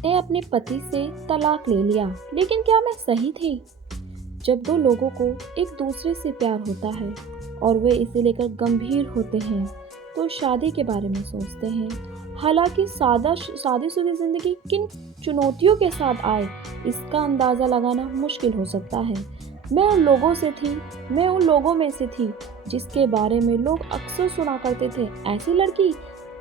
ने अपने पति से तलाक ले लिया, लेकिन क्या मैं सही थी? जब दो लोगों को एक दूसरे से प्यार होता है और वे इसे लेकर गंभीर होते हैं, तो शादी के बारे में सोचते हैं। हालांकि शादीशुदा जिंदगी किन चुनौतियों के साथ आए, इसका अंदाज़ा लगाना मुश्किल हो सकता है। मैं उन लोगों में से थी जिसके बारे में लोग अक्सर सुना करते थे, ऐसी लड़की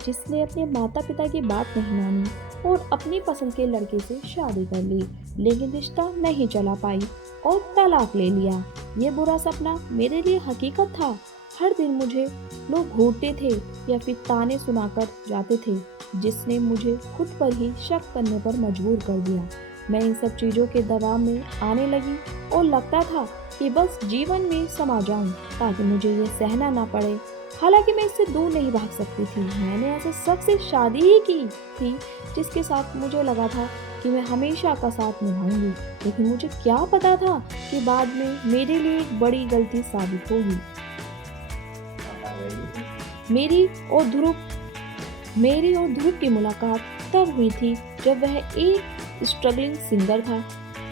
जिसने अपने माता पिता की बात नहीं मानी और अपनी पसंद के लड़के से शादी कर ली, लेकिन रिश्ता नहीं चला पाई और तलाक ले लिया। ये बुरा सपना मेरे लिए हकीकत था। हर दिन मुझे लोग घूरते थे या फिर ताने सुनाकर जाते थे, जिसने मुझे खुद पर ही शक करने पर मजबूर कर दिया। मैं इन सब चीज़ों के दबाव में आने लगी और लगता था कि बस जीवन में समा जाऊं ताकि मुझे ये सहना ना पड़े। हालांकि मैं इससे दूर नहीं भाग सकती थी। मैंने ऐसे शख्स से शादी ही की थी जिसके साथ मुझे लगा था कि मैं हमेशा का साथ निभाऊंगी, लेकिन मुझे क्या पता था कि बाद में मेरे लिए एक बड़ी गलती साबित होगी। मेरी और ध्रुव मेरी और ध्रुव की मुलाकात तब हुई थी जब वह एक स्ट्रगलिंग सिंगर था।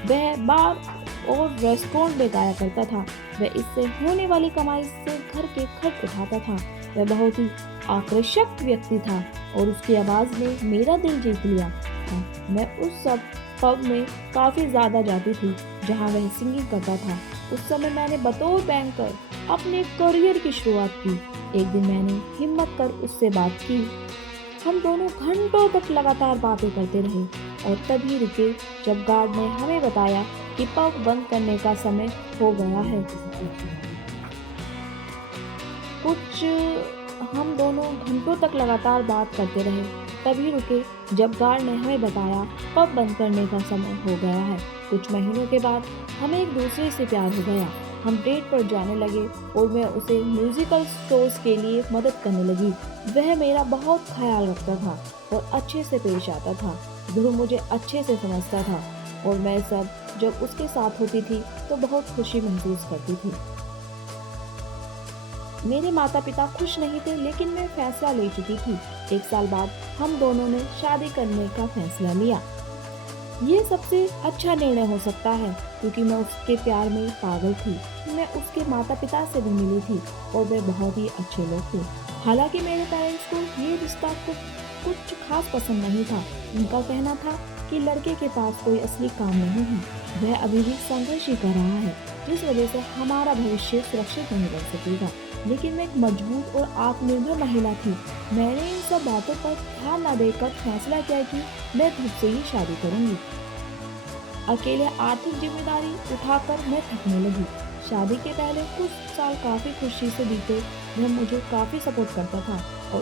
वह बार और रेस्टोरेंट में गाया करता था। वह इससे होने वाली कमाई से घर के खर्च उठाता था। वह बहुत ही आकर्षक व्यक्ति था और उसकी आवाज़ ने मेरा दिल जीत लिया था। मैं उस सब पब में काफ़ी ज़्यादा जाती थी जहाँ वह सिंगिंग करता था। उस समय मैंने बतौर बैंकर अपने करियर की शुरुआत की। एक दिन मैंने हिम्मत कर उससे बात की। हम दोनों घंटों तक लगातार बातें करते रहे और तभी रुके जब गार्ड ने हमें बताया कि पब बंद करने का समय हो गया है। हम दोनों घंटों तक लगातार बात करते रहे, तभी रुके जब गार्ड ने हमें बताया पब बंद करने का समय हो गया है। कुछ महीनों के बाद हमें एक दूसरे से प्यार हो गया। हम डेट पर जाने लगे और मैं उसे म्यूजिकल शोज के लिए मदद करने लगी। वह मेरा बहुत ख्याल रखता था और अच्छे से पेश आता था। ध्रुव मुझे अच्छे से समझता था और मैं जब उसके साथ होती थी तो बहुत खुशी महसूस करती थी। मेरे माता पिता खुश नहीं थे, लेकिन मैं फैसला ले चुकी थी। 1 साल बाद हम दोनों ने शादी करने का फैसला लिया। ये सबसे अच्छा निर्णय हो सकता है क्योंकि मैं उसके प्यार में पागल थी। मैं उसके माता पिता से भी मिली थी और वे बहुत ही अच्छे लोग थे। हालांकि मेरे पेरेंट्स को ये रिश्ता कुछ खास पसंद नहीं था। उनका कहना था कि लड़के के पास कोई असली काम नहीं है, वह अभी भी संघर्ष ही कर रहा है, जिस वजह से हमारा भविष्य सुरक्षित नहीं बन सकेगा। लेकिन मैं एक मजबूत और आत्मनिर्भर महिला थी। मैंने इन सब बातों पर ध्यान न देकर फैसला किया कि मैं खुद से ही शादी करूंगी। अकेले आर्थिक जिम्मेदारी उठाकर मैं थकने लगी। शादी के पहले कुछ साल काफ़ी खुशी से बीते। वह मुझे काफ़ी सपोर्ट करता था और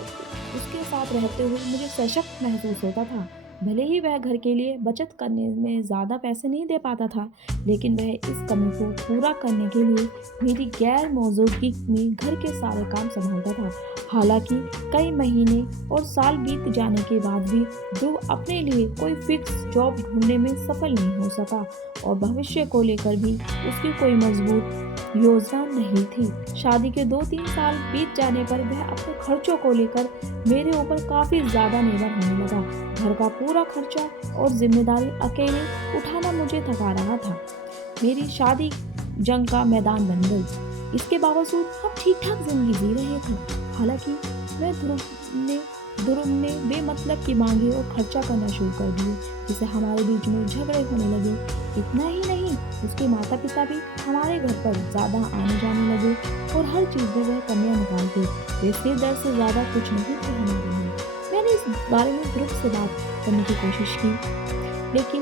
उसके साथ रहते हुए मुझे सशक्त महसूस होता था। भले ही वह घर के लिए बचत करने में ज़्यादा पैसे नहीं दे पाता था, लेकिन वह इस कमी को पूरा करने के लिए मेरी गैर मौजूदगी में घर के सारे काम संभालता था। हालांकि कई महीने और साल बीत जाने के बाद भी ध्रुव अपने लिए कोई फिक्स जॉब ढूंढने में सफल नहीं हो सका और भविष्य को लेकर भी उसकी कोई मजबूत योजना नहीं थी। शादी के 2-3 साल बीत जाने पर वह अपने खर्चों को लेकर मेरे ऊपर काफ़ी ज़्यादा निर्भर होने लगा। घर का पूरा खर्चा और जिम्मेदारी अकेले उठाना मुझे थका रहा था। मेरी शादी जंग का मैदान बन गई। इसके बावजूद हम ठीक ठाक जिंदगी जी रहे थे। हालांकि मैं ध्रुव ने बेमतलब की मांगे और खर्चा करना शुरू कर दिए, जिससे हमारे बीच में झगड़े होने लगे। इतना ही नहीं, उसके माता पिता भी हमारे घर पर ज़्यादा आने जाने लगे और हर चीज़ में वह कमियां निकालते। वे सिर दर्द से ज़्यादा कुछ नहीं थे हमारे लिए। मैंने इस बारे में ध्रुव से बात करने की कोशिश की, लेकिन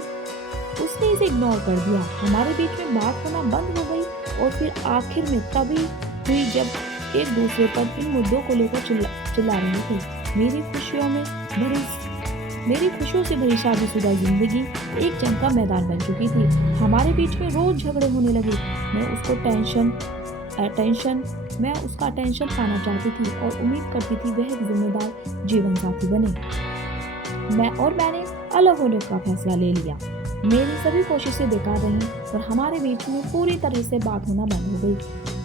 उसने इसे इग्नोर कर दिया। हमारे बीच में बात होना बंद हो गई और फिर आखिर में तभी हुई जब एक दूसरे पर इन मुद्दों को लेकर चिल्ला रहे थे। मेरी खुशियों से भरी शादीशुदा जिंदगी एक जंग का मैदान बन चुकी थी। हमारे बीच में रोज झगड़े होने लगे। मैं उसका अटेंशन पाना चाहती थी और उम्मीद करती थी वह एक जिम्मेदार जीवन साथी बने। मैंने अलग होने का फैसला ले लिया। मेरी सभी कोशिशें बेकार रहीं और हमारे बीच में पूरी तरह से बात होना बंद हो गई।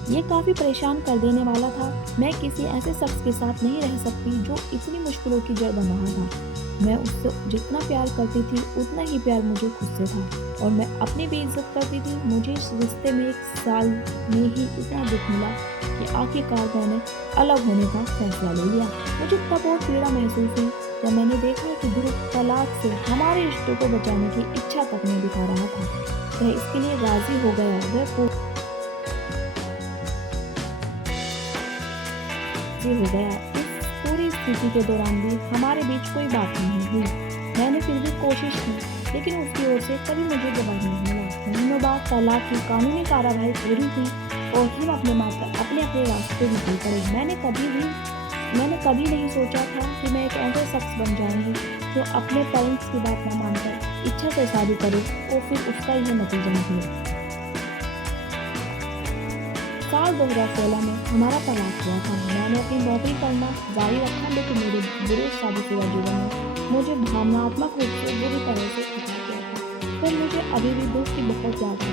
ये काफ़ी परेशान कर देने वाला था। मैं किसी ऐसे शख्स के साथ नहीं रह सकती जो इतनी मुश्किलों की जड़ बन रहा था। मैं उससे जितना प्यार करती थी उतना ही प्यार मुझे खुद से था और मैं अपनी भी इज्जत करती थी। मुझे इस रिश्ते में 1 साल में ही इतना दुख मिला कि आखिरकार मैंने अलग होने का फैसला ले लिया। मुझे तब बहुत पीड़ा महसूस हुई जब मैंने देखा कि ध्रुव तलाक से हमारे रिश्ते को बचाने की इच्छा तक नहीं दिखा रहा था। वह इसके लिए राजी हो गया। हो गया। इस पूरी स्थिति के दौरान भी हमारे बीच कोई बात नहीं हुई। मैंने फिर भी कोशिश की, लेकिन उसकी ओर से कभी मुझे जवाब नहीं मिला। महीनों बाद तलाक की कानूनी कार्रवाई पूरी हुई और हम अपने अपने रास्ते निकल पड़े। मैंने कभी नहीं सोचा था कि मैं एक ऐसे शख्स बन जाऊंगी जो अपने पेरेंट्स की बात न मानकर इच्छा से शादी करे और फिर उसका यह नतीजा निकले। साल 2016 में हमारा तलाक हुआ था। मैंने अपनी नौकरी करना जारी रखा, लेकिन मेरे बुरे शादीशुदा जीवन में मुझे भावनात्मक रूप से बुरी तरह से थका दिया था। फिर मुझे अभी भी दोस्त की बहुत याद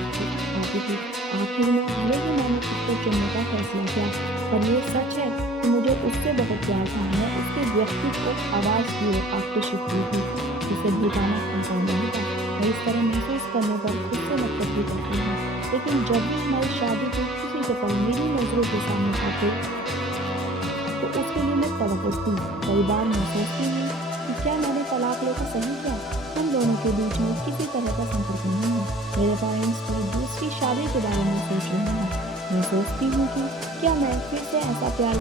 आती थी। आखिर में भले ही मैंने उसको चुनने का फैसला किया, पर ये सच है कि मुझे उससे बहुत प्यार था। मैं उसके व्यक्तित्व को आवाज़ की ओर आकर्षित हुई थी, जिसे भुलाना आसान नहीं था। मैं इस तरह महसूस करने पर खुद से नफरत भी करती हूँ, लेकिन जब भी हमारी शादी को किसी के पल मेरी नजरों के सामने आते तो उसके लिए मैं तड़पती थी। कई बार मैं सोचती हूँ कि क्या मैंने तलाक लेकर सही किया। हम दोनों के बीच में किसी तरह का संपर्क नहीं है। मेरे पेरेंट्स की दूसरी शादी के बारे में सोच रहे हैं। मैं सोचती हूँ कि क्या मैं फिर से ऐसा प्यार